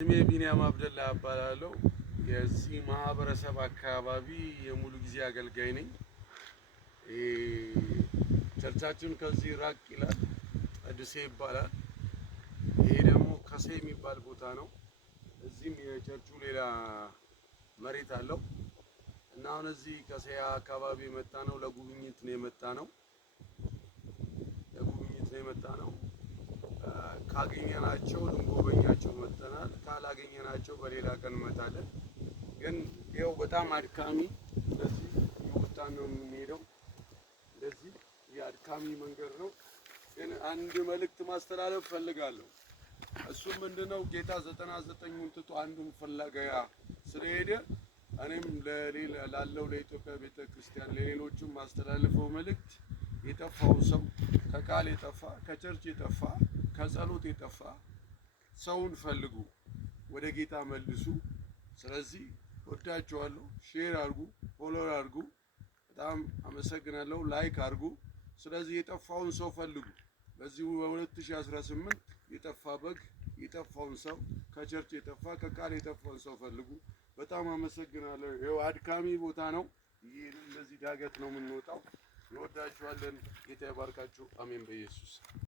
ስሜ ቢኒያም አብደላ እባላለሁ። የዚህ ማህበረሰብ አካባቢ የሙሉ ጊዜ አገልጋይ ነኝ። ቸርቻችን ከዚህ ራቅ ይላል፣ አዲስ ይባላል። ይሄ ደግሞ ከሴ የሚባል ቦታ ነው። እዚህም የቸርቹ ሌላ መሬት አለው እና አሁን እዚህ ከሴ አካባቢ የመጣ ነው ለጉብኝት ነው የመጣ ነው። ካገኘናቸው ልንጎበኛቸው መጥተናል። ካላገኘናቸው በሌላ ቀን እንመጣለን። ግን ይኸው በጣም አድካሚ እንደዚህ እየወጣን ነው የምንሄደው። እንደዚህ የአድካሚ መንገድ ነው። ግን አንድ መልእክት ማስተላለፍ ፈልጋለሁ። እሱም ምንድነው? ጌታ 99ን ትቶ አንዱን ፍለጋ ስለሄደ እኔም ላለው ለኢትዮጵያ ቤተክርስቲያን ለሌሎችም ማስተላለፈው መልእክት የጠፋው ሰው ከቃል የጠፋ ከቸርች የጠፋ ከጸሎት የጠፋ ሰውን ፈልጉ፣ ወደ ጌታ መልሱ። ስለዚህ ወዳችኋለሁ። ሼር አድርጉ፣ ፎሎው አድርጉ። በጣም አመሰግናለሁ። ላይክ አድርጉ። ስለዚህ የጠፋውን ሰው ፈልጉ። በዚህ በ2018 የጠፋ በግ የጠፋውን ሰው ከቸርች የጠፋ ከቃል የጠፋውን ሰው ፈልጉ። በጣም አመሰግናለሁ። ይኸው አድካሚ ቦታ ነው። ይሄ እንደዚህ ዳገት ነው የምንወጣው። እንወዳችኋለን። ጌታ ይባርካችሁ። አሜን በኢየሱስ